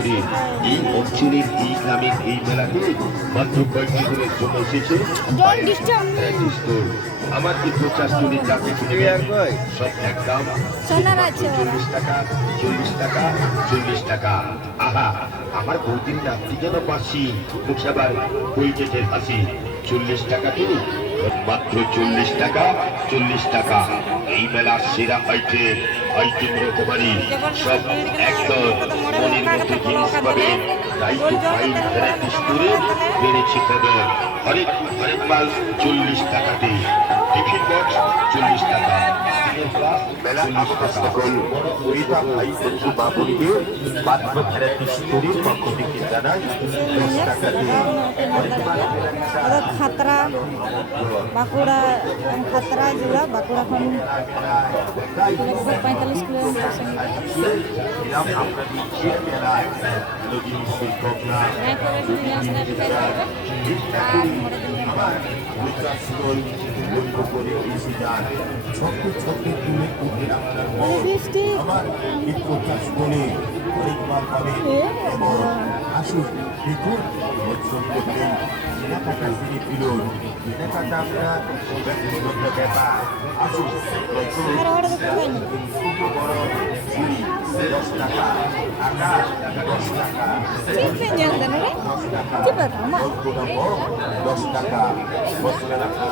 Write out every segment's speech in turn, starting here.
করে এই অঞ্চলের এই গ্রামের এই মেলাতে মাত্র কয়েকটি দিনের জন্য এসেছে আমার কি 50 চাকরি সব একদম 40 টাকা 40 টাকা 40 টাকা। আহা, আমার বৌদির নামটি যেন বাসি, মুখে আবার বইটেটের হাসি। 40 টাকা দিন, মাত্র 40 টাকা 40 টাকা। এই মেলার সেরা আইটেম রকমারি সব একদম মনের মতো জিনিস পাবেন। তাই তো ফাইন ভ্যারাইটিস করে বেড়েছে কদর। হরেক মাল 40 টাকাতে। টিফিন বক্স 40 টাকা। মেলা আপনার সকল পরিতা ভাই বন্ধু বাবুকে পাত্র ভ্যারাইটিস করে পক্ষ থেকে জানাই 10 টাকাতে। খাতরা বাঁকুড়া, খাতরা জেলা বাঁকুড়া খন 45 কিলোমিটার আসুন দেখুন কেনাকাটা ফিরে কেনাকাটা আমরা ব্যাপার আসুন 10 টাকা আকাশ 10 টাকা 10 টাকা মশলা রাখা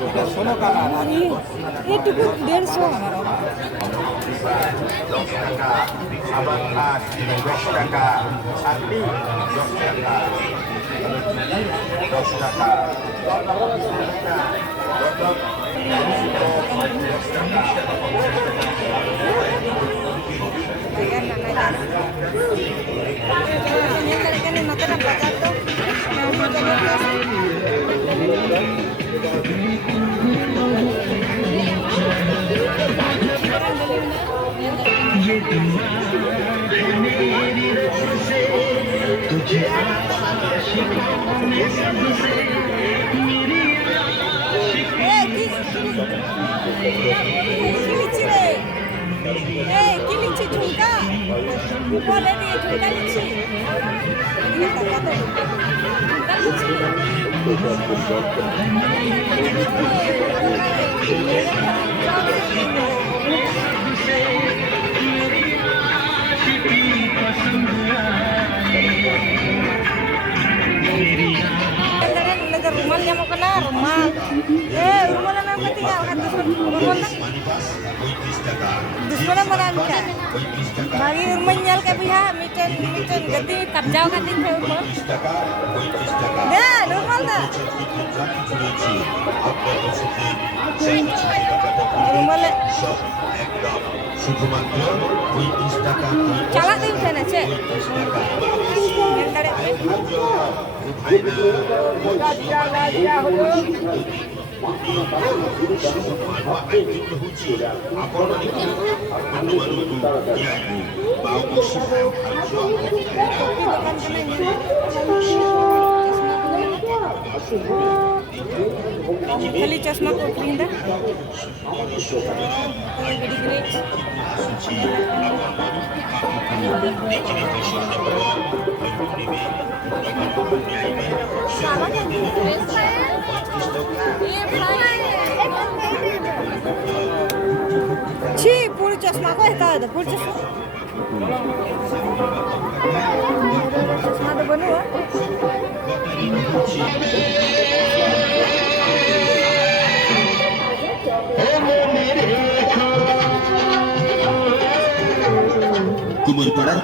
150 টাকা এটুকু 150 10 টাকা আবার 10 টাকা ছাত্রী 10 টাকা 10 টাকা तुझे आशिकों में सबसे मेरी কি লিখছি ঝুমকা বলে দিয়ে ঝুমকা লিখছি rumal nyamuk kena rumal rumal yang tinggal kan rumal dusun mana kan bagi menyal ke pihak miten ganti kerja kan di rumah ya rumal dah rumal cala tu sana cek yang dari खाली चश्मा को खरीदा छी पूरी चश्मा को है पूरी चश्मा चश्मा तो बनो কুমোরপাড়ার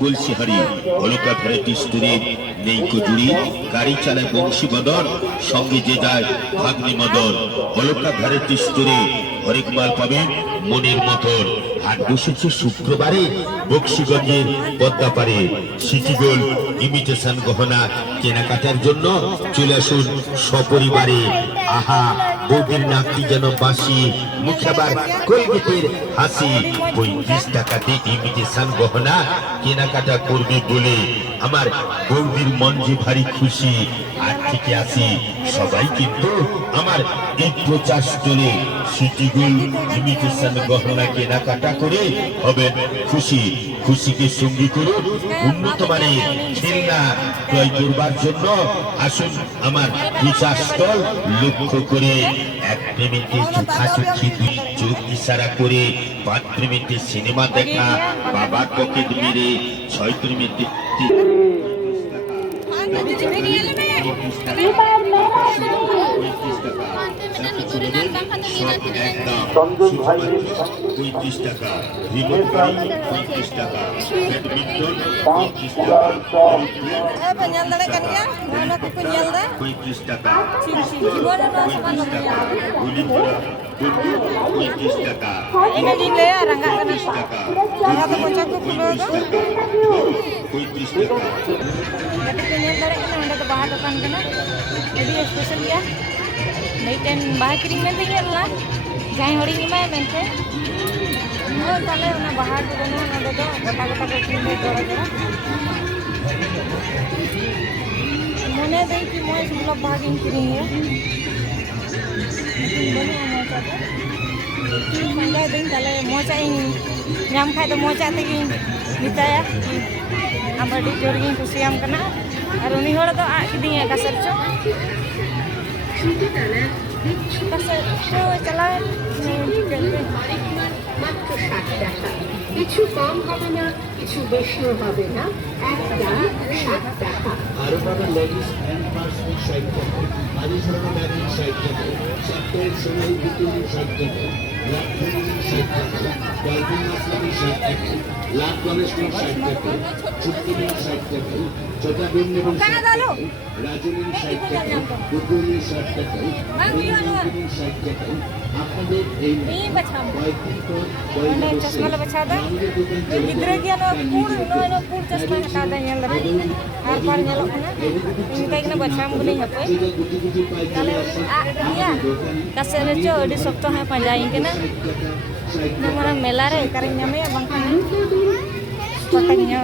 কলসিহারি অলকা ভ্যারাইটি স্টোরের নেই কজুরি গাড়ি চালায় বংশীবদন সঙ্গে যে যায় ভাগ্নি মদন। অলকা ভ্যারাইটি স্টোরে হরেক মাল পাবেন মনের মতন। হাট বসেছে শুক্রবারে বক্সিগঞ্জের পদ্মাপাড়ে। সিটি গোল্ড ইমিটেশন গহনা কেনাকাটার জন্য চলে আসুন সপরিবারে। আহা, বৌদির নাকটি যেন বাসি, মুখে আবার কলগেটের হাসি। 35 টাকাতে ইমিটেশন গহনা কেনাকাটা করবে বলে আমার বৌদির মন যে ভারী খুশি। আজ থেকে আসি সবাই কিন্তু আমার এই প্রচার স্টলে সিটি গোল্ড ইমিটেশন গহনা কেনাকাটা করে হবে খুশি। খুশিকে সঙ্গী করুন উন্নত মানের খেলনা ক্রয় করবার জন্য আসুন আমার প্রচার স্টল। লক্ষ্য করে এক প্রেমিকের চোখাচোখি দুই চোখ ইশারা করে 5 প্রেমিকের সিনেমা দেখা, বাবার পকেট মেরে 6 প্রেমিকের চন্দন ভাই 35 টাকা, রিমোট গাড়ি 35 টাকা, ব্যাডমিন্টন 35 5 টাকা, chop Apa nyal dale kan ya? Mana ku nyal da? 35 টাকা, Cici gimana no sama no ya? গুলি করা 35 টাকা, Ini di le rangga kana pa. টাকা, Rangga to pocak ku kulo do. 35 টাকা। Tapi ku nyal dale kana unda to bahar depan kana. Jadi special ya. Naiten bahar kiring men de nyal la. Jai hori ni mai men te. No tale una bahar do no no do gota gota ko kiring de dora dora. Mone dei ki moi sulo bahagin kiring ya. Mangga ding tale mocha ing nyam khai to mocha tegi mitaya amadi jorgi kusiam kana ar uni hor do a kidinya kasar cho chala মাত্র 60 টাকা। কিছু কম হবে না, কিছু বেশিও হবে না, একটা 60 টাকা। আরো পাবেন লেডিস হ্যান্ড পার্স 60 টাকা, মাঝে সরানো ম্যাগনেট 60 টাকা, সপ্তাহের সোনালি বিক্রি 60 টাকা, লাখ ফেরি 60 টাকা, ডলফিন মাছলামি 60 টাকা, লাখ কলেস্ট্রল 60 টাকা, ছুটকিনি 60 টাকা, চোটা বিন এবং 60 টাকা, রাজনীন 60 টাকা, কুকুরি 60 টাকা, রঙিন 60 টাকা। আপনাদের এই ni bacham কয়েকদিন পর mane chashma la bacha da gidre gi no pur chashma hata da nyal da ar par nyal kana ini kai na bacham guli hape যেটা গুটি গুটি পাই tale a dia kasere cho odi sokto ha panjai kena namara mela re karing nyame bang kana patangnya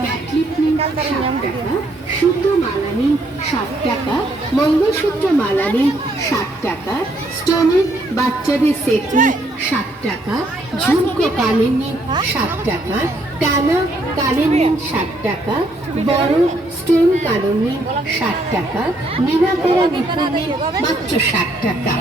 kal karing nyam টাকা, সুতো মালা নিন 60 টাকা, মঙ্গলসূত্র মালা নিন 60 টাকা, স্টোনের বাচ্চাদের সেট নিন 60 টাকা, ঝুমকো কানের নিন 60 টাকা, টানা কানের নিন 60 টাকা, বড় স্টোন কানের নিন 60 টাকা, মিনা করা নিপুণ নিন মাত্র 60 টাকা।